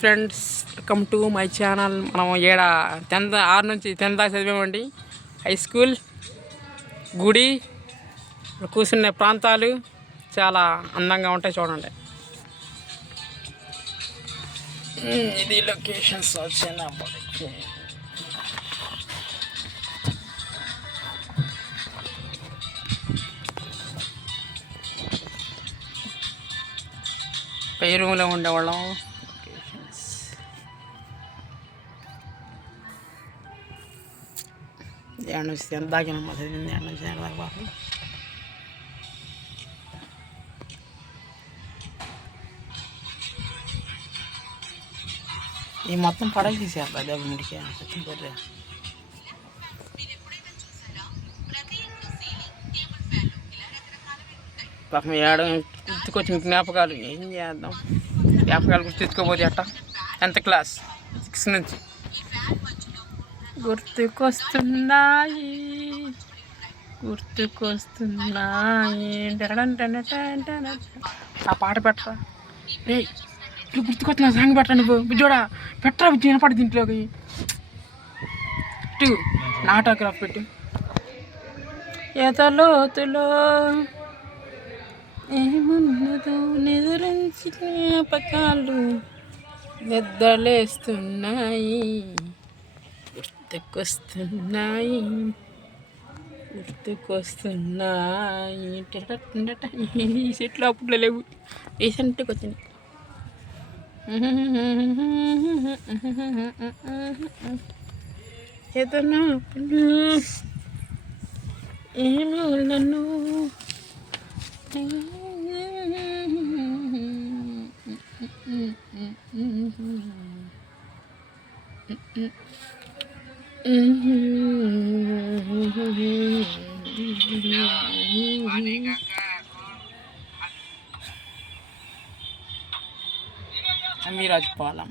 Friends, welcome to my channel. మనం 6 నుంచి 10 దాకా చదివామండి. హై స్కూల్, గుడి, కూర్చునే ప్రాంతాలు చాలా అందంగా ఉంటాయి, చూడండి. ఇది లొకేషన్స్ వచ్చినప్పటికీ పై రూమ్లో ఉండేవాళ్ళం. ఏడు నుంచి ఎంత దాకినమ్మా చదివింది, 7 నుంచి 8 దాకా బాబు. ఈ మొత్తం పడవ తీసేస్తా దేవుడికి వచ్చిపోతే. పాపం గుర్తుకొచ్చిన జ్ఞాపకాలు ఏం చేద్దాం. జ్ఞాపకాలు గుర్తుకోపోతే అట్ట. 10th క్లాస్ 6 నుంచి గుర్తుకొస్తున్నాయి. ఆ పాట పెట్టరా రే, ఇప్పుడు గుర్తుకొస్తున్నా. సాంగ్ పెట్టరా నువ్వు బిడ్డోడా, పెట్టరా బుజ్జి, వినపడి దీంట్లోకి నా ఆటోగ్రాఫ్ పెట్టు. ఎతలోతులో ఏమున్నదో నిద్రించి జ్ఞాపకాలు నిద్రలేస్తున్నాయి. గుర్తుకొస్తున్నాయి. ఈ సెట్లు అప్పుట్లో లేవు, రీసెంట్గా వచ్చినాయి. ఏదన్నా ఏమో నన్ను అమీరాజుపాలెం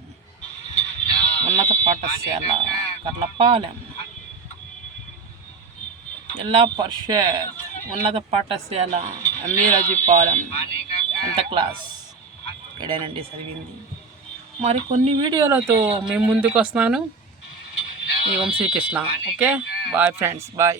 ఉన్నత పాఠశాల కర్లపాలెం, జిల్లా పరిషత్ ఉన్నత పాఠశాల అమీరాజుపాలెం 10th క్లాస్ ఇక్కడేనండి చదివింది. మరి కొన్ని వీడియోలతో మేము ముందుకు వస్తున్నాను. ఈ Vamsikrishna. Okay, bye friends, bye.